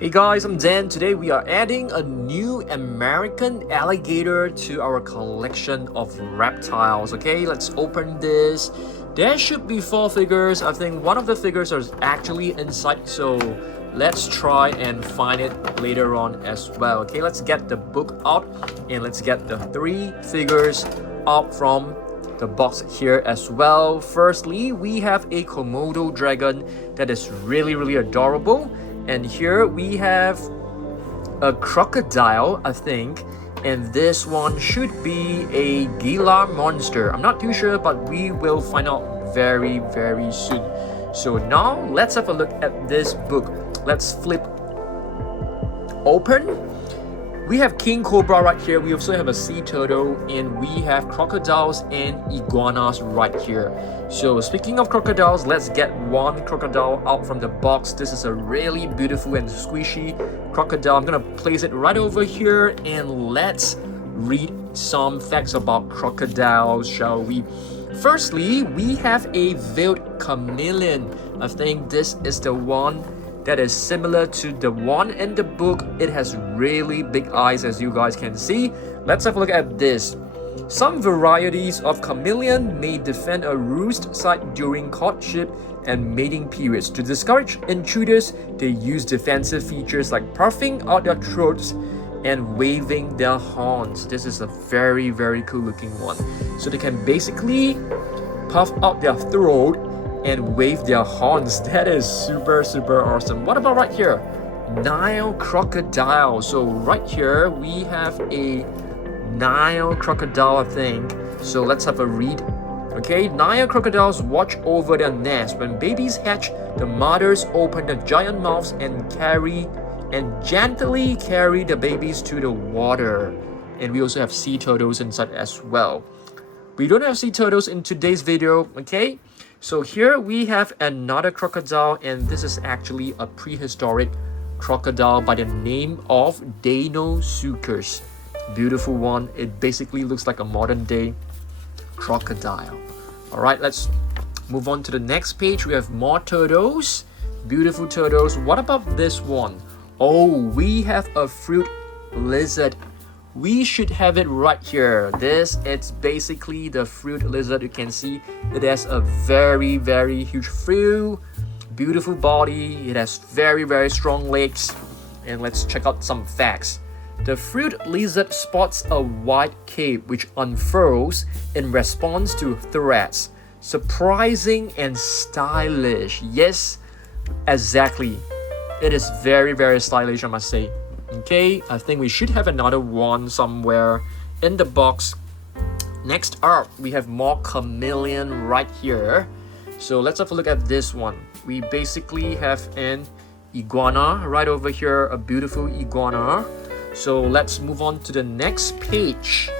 Hey guys, I'm Dan. Today we are adding a new American alligator to our collection of reptiles. Okay, let's open this. There should be 4 figures. I think one of the figures is actually inside, so let's try and find it later on as well. Okay, let's get the book out and let's get the 3 figures out from the box here as well. Firstly, we have a Komodo dragon that is really adorable. And here we have a crocodile, I think, and this one should be a Gila monster. I'm not too sure, but we will find out very soon. So now let's have a look at this book. Let's flip open. We have king cobra right here. We also have a sea turtle, and we have crocodiles and iguanas right here. So speaking of crocodiles, let's get one crocodile out from the box. This is a really beautiful and squishy crocodile. I'm gonna place it right over here, and let's read some facts about crocodiles, shall we? Firstly, we have a veiled chameleon. I think this is the one that is similar to the one in the book. It has really big eyes, as you guys can see. Let's have a look at this. Some varieties of chameleon may defend a roost site during courtship and mating periods. To discourage intruders, they use defensive features like puffing out their throats and waving their horns. This is a very cool looking one. So they can basically puff out their throat and wave their horns. That is super awesome. What about right here? Nile crocodile. So right here we have a Nile crocodile, I think. So let's have a read. Okay, Nile crocodiles watch over their nest. When babies hatch, the mothers open the giant mouths and gently carry the babies to the water. And we also have sea turtles inside as well. We don't have sea turtles in today's video, okay? So here we have another crocodile, and this is actually a prehistoric crocodile by the name of Deinosuchus. Beautiful one. It basically looks like a modern day crocodile. Alright, let's move on to the next page. We have more turtles. Beautiful turtles. What about this one? Oh, we have a frilled lizard. We should have it right here. It's basically the frilled lizard. You can see it has a very huge frill, beautiful body. It has very strong legs. And let's check out some facts. The frilled lizard sports a wide cape which unfurls in response to threats. Surprising and stylish. Yes, exactly. It is very stylish, I must say. Okay, I think we should have another one somewhere in the box. Next up, we have more chameleon right here. So let's have a look at this one. We basically have an iguana right over here, a beautiful iguana. So let's move on to the next page.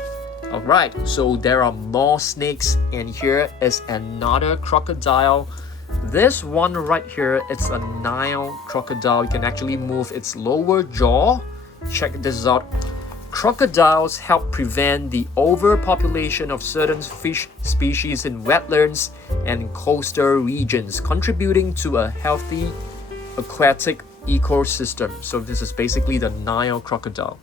Alright, so there are more snakes, and here is another crocodile. This one right here, it's a Nile crocodile. You can actually move its lower jaw. Check this out. Crocodiles help prevent the overpopulation of certain fish species in wetlands and coastal regions, contributing to a healthy aquatic ecosystem. So this is basically the Nile crocodile.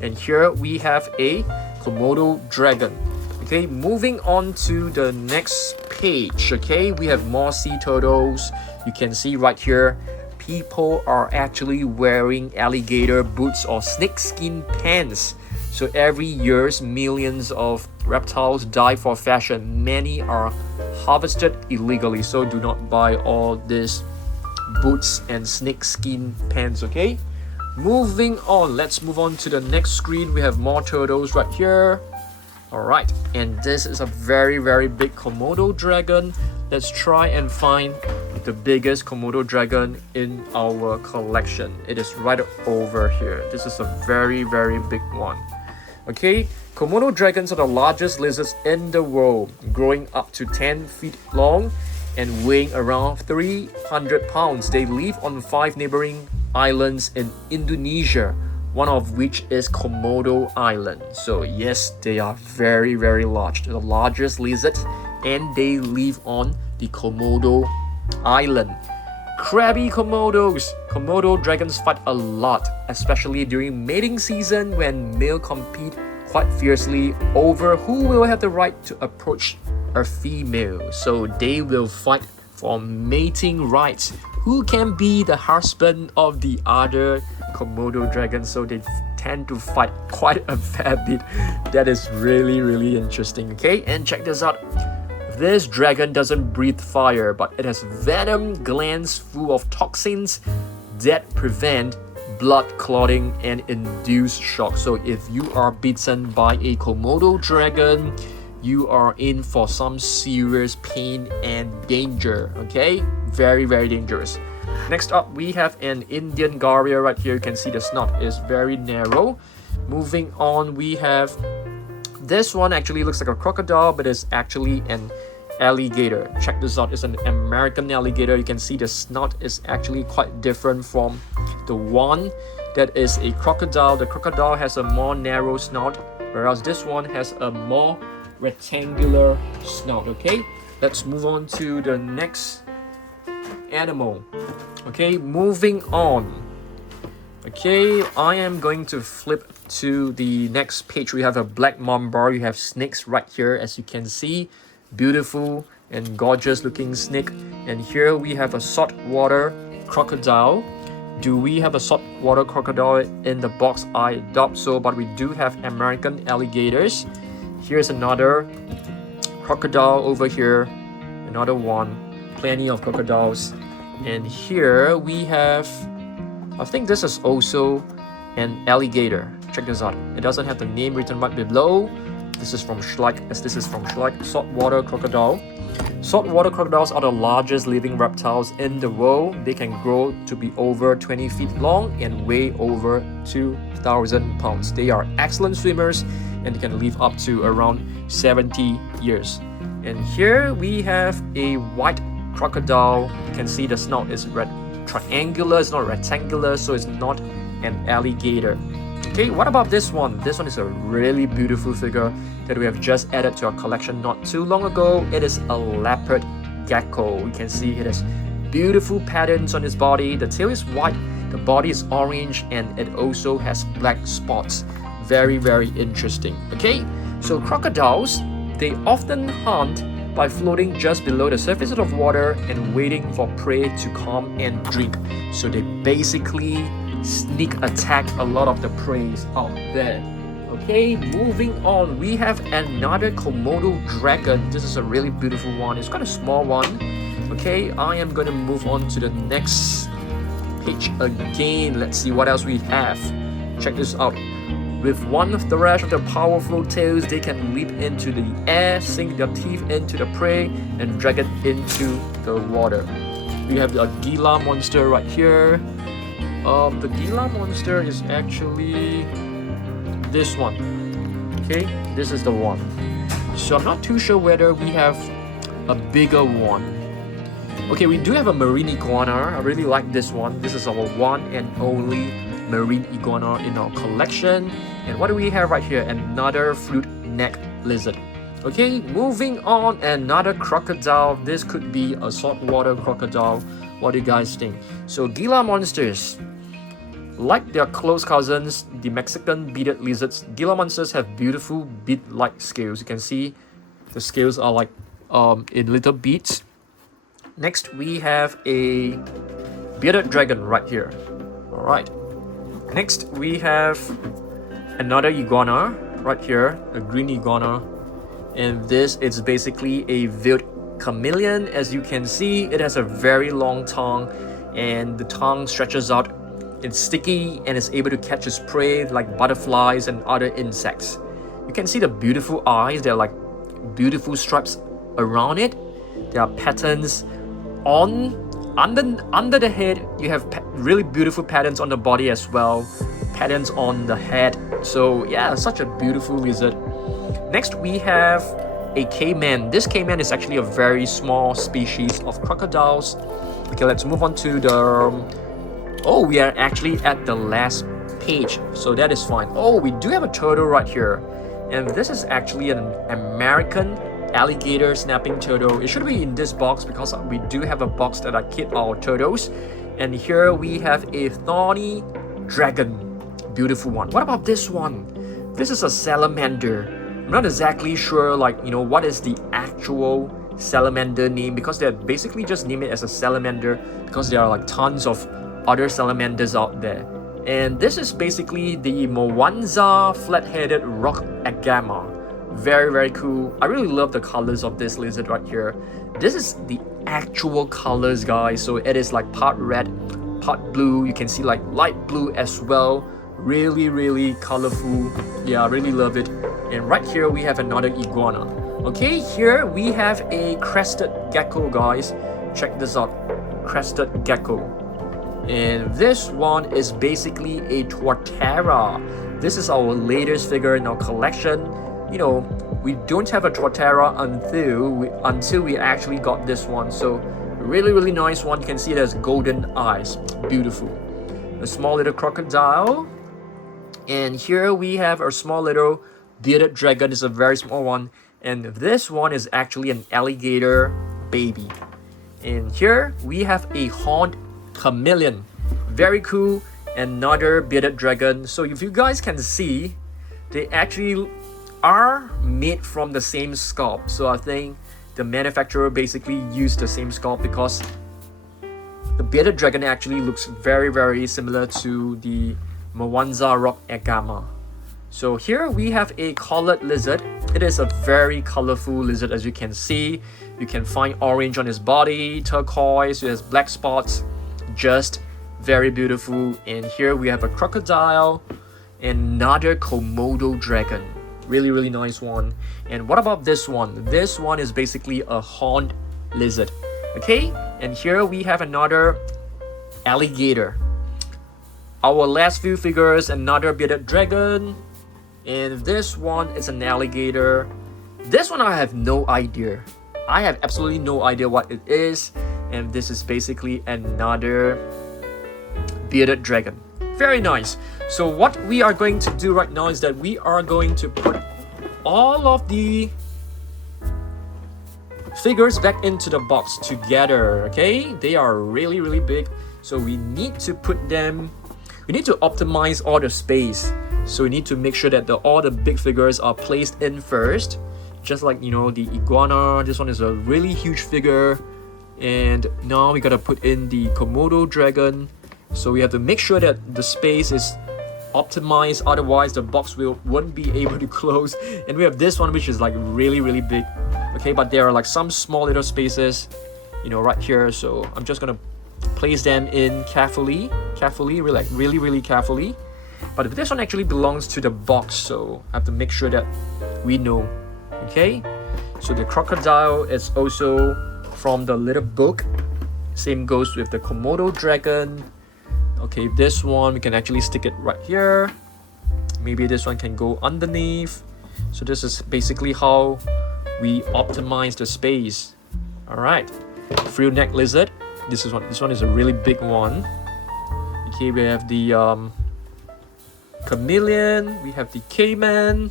And here we have a Komodo dragon. Okay, moving on to the next page. Okay, we have more sea turtles. You can see right here, people are actually wearing alligator boots or snakeskin pants. So every year, millions of reptiles die for fashion. Many are harvested illegally. So do not buy all these boots and snakeskin pants, okay? Moving on, let's move on to the next screen. We have more turtles right here. Alright, and this is a very big Komodo dragon. Let's try and find the biggest Komodo dragon in our collection. It is right over here. This is a very big one. Okay, Komodo dragons are the largest lizards in the world, growing up to 10 feet long and weighing around 300 pounds. They live on 5 neighboring islands in Indonesia, one of which is Komodo Island. So yes, they are very large. They're the largest lizards, and they live on the Komodo Island. Crabby Komodos. Komodo dragons fight a lot, especially during mating season when male compete quite fiercely over who will have the right to approach a female. So they will fight for mating rights. Who can be the husband of the other Komodo dragon? So they tend to fight quite a fair bit. That is really interesting. Okay, and check this out. This dragon doesn't breathe fire, but it has venom glands full of toxins that prevent blood clotting and induce shock. So if you are bitten by a Komodo dragon, you are in for some serious pain and danger. Okay, very dangerous. Next up, we have an Indian Garya right here. You can see the snout is very narrow. Moving on, we have this one. Actually looks like a crocodile, but it's actually an alligator. Check this out. It's an American alligator. You can see the snout is actually quite different from the one that is a crocodile. The crocodile has a more narrow snout, whereas this one has a more rectangular snout. Okay, let's move on to the next animal. Okay, moving on. Okay, I am going to flip to the next page. We have a black mamba. You have snakes right here, as you can see. Beautiful and gorgeous looking snake. And here we have a saltwater crocodile. Do we have a saltwater crocodile in the box? I doubt so, but we do have American alligators. Here's another crocodile over here. Another one. Plenty of crocodiles. And here we have, I think this is also an alligator. Check this out. It doesn't have the name written right below. This is from Schleich, as this is from Schleich, saltwater crocodile. Saltwater crocodiles are the largest living reptiles in the world. They can grow to be over 20 feet long and weigh over 2,000 pounds. They are excellent swimmers and can live up to around 70 years. And here we have a white crocodile. You can see the snout is triangular, it's not rectangular, so it's not an alligator. Okay, what about this one? This one is a really beautiful figure that we have just added to our collection not too long ago. It is a leopard gecko. You can see it has beautiful patterns on its body. The tail is white, the body is orange, and it also has black spots. Very interesting. Okay, so crocodiles, they often hunt by floating just below the surface of the water and waiting for prey to come and drink. So they basically sneak attack a lot of the prey out there. Okay, moving on, we have another Komodo dragon. This is a really beautiful one. It's quite a small one. Okay, I am going to move on to the next page again. Let's see what else we have. Check this out. With one thrash of their powerful tails, they can leap into the air, sink their teeth into the prey, and drag it into the water. We have the Gila monster right here. The Gila monster is actually this one. Okay, this is the one. So I'm not too sure whether we have a bigger one. Okay, we do have a marine iguana. I really like this one. This is our one and only marine iguana in our collection. And what do we have right here? Another flute neck lizard. Okay, moving on, another crocodile. This could be a saltwater crocodile. What do you guys think? So Gila monsters, like their close cousins, the Mexican bearded lizards, Gila monsters have beautiful bead-like scales. You can see the scales are like in little beads. Next, we have a bearded dragon right here. All right. Next, we have another iguana right here, a green iguana. And this is basically a veiled chameleon. As you can see, it has a very long tongue and the tongue stretches out. It's sticky and is able to catch its prey like butterflies and other insects. You can see the beautiful eyes. They're like beautiful stripes around it. There are patterns under the head. You have really beautiful patterns on the body as well. Patterns on the head. So yeah, such a beautiful lizard. Next, we have a caiman. This caiman is actually a very small species of crocodiles. Okay, let's move on to the... Oh, we are actually at the last page, so that is fine. Oh, we do have a turtle right here. And this is actually an American alligator snapping turtle. It should be in this box because we do have a box that I keep our turtles. And here we have a thorny dragon. Beautiful one. What about this one? This is a salamander. I'm not exactly sure, like, you know, what is the actual salamander name, because they basically just name it as a salamander because there are like tons of other salamanders out there. And this is basically the Mwanza flat-headed rock agama. Very, very cool. I really love the colors of this lizard right here. This is the actual colors, guys. So it is like part red, part blue. You can see like light blue as well. Really, really colorful. Yeah, I really love it. And right here we have another iguana. Okay, here we have a crested gecko, guys. Check this out. Crested gecko. And this one is basically a torterra. This is our latest figure in our collection. You know, we don't have a torterra until we actually got this one. So really, really nice one. You can see it has golden eyes. Beautiful. A small little crocodile. And here we have our small little bearded dragon. It's a very small one. And this one is actually an alligator baby. And here we have a horned chameleon. Very cool. Another bearded dragon. So if you guys can see, they actually are made from the same scalp. So I think the manufacturer basically used the same scalp because the bearded dragon actually looks very, very similar to the Mwanza rock agama. So here we have a collared lizard. It is a very colorful lizard, as you can see. You can find orange on his body, turquoise, it has black spots. Just very beautiful. And here we have a crocodile, another Komodo dragon. Really, really nice one. And what about this one? This one is basically a horned lizard. Okay, and here we have another alligator. Our last few figures, another bearded dragon. And this one is an alligator. This one I have no idea. I have absolutely no idea what it is. And this is basically another bearded dragon. Very nice. So what we are going to do right now is that we are going to put all of the figures back into the box together. Okay, they are really, really big. So we need to put them, we need to optimize all the space. So we need to make sure that all the big figures are placed in first. Just like, you know, the iguana. This one is a really huge figure. And now we gotta put in the Komodo dragon. So we have to make sure that the space is optimized, otherwise the box won't be able to close. And we have this one, which is like really, really big. Okay, but there are like some small little spaces, you know, right here. So I'm just gonna place them in carefully, really, really carefully. But this one actually belongs to the box, so I have to make sure that we know. Okay, so the crocodile is also from the little book. Same goes with the Komodo dragon. Okay, this one we can actually stick it right here. Maybe this one can go underneath. So this is basically how we optimize the space. All right, frilled neck lizard. This one is a really big one. Okay, we have the chameleon, we have the caiman,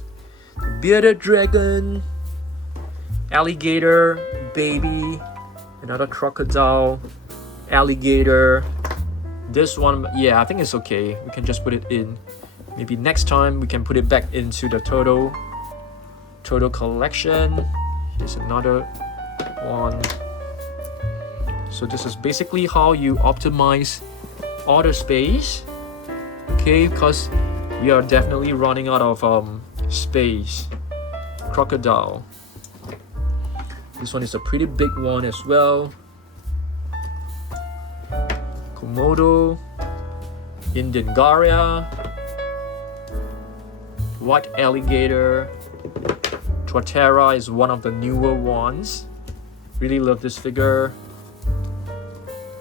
the bearded dragon, alligator baby, another crocodile, alligator. This one, yeah, I think it's okay. We can just put it in. Maybe next time we can put it back into the turtle collection. Here's another one. So this is basically how you optimize all the space. Okay, because we are definitely running out of space. Crocodile. This one is a pretty big one as well. Komodo, Indian Garia, white alligator. Torterra is one of the newer ones. Really love this figure.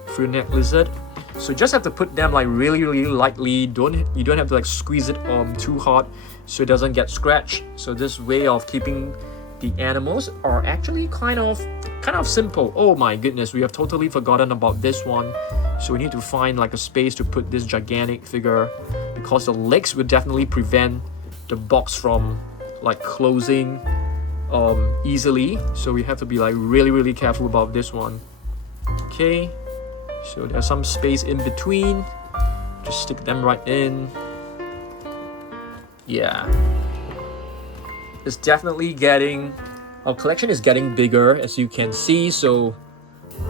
Frilled neck lizard. So you just have to put them like really, really lightly. You don't have to like squeeze it too hard so it doesn't get scratched. So this way of keeping the animals are actually kind of simple. Oh my goodness, we have totally forgotten about this one. So we need to find like a space to put this gigantic figure, because the legs will definitely prevent the box from like closing easily, so we have to be like really careful about this one. Okay, so there's some space in between, just stick them right in. Yeah, it's definitely getting, our collection is getting bigger, as you can see, so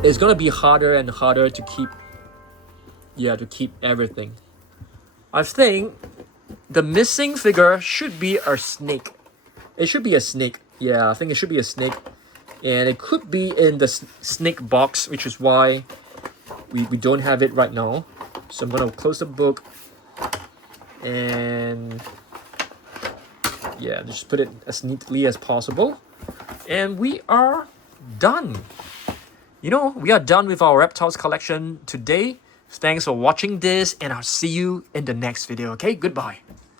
it's gonna be harder and harder to keep, to keep everything. I think the missing figure should be a snake. It should be a snake. Yeah, I think it should be a snake. And it could be in the snake box, which is why we don't have it right now. So I'm gonna close the book and just put it as neatly as possible. And we are done. You know, we are done with our reptiles collection today. Thanks for watching this, and I'll see you in the next video. Okay, goodbye.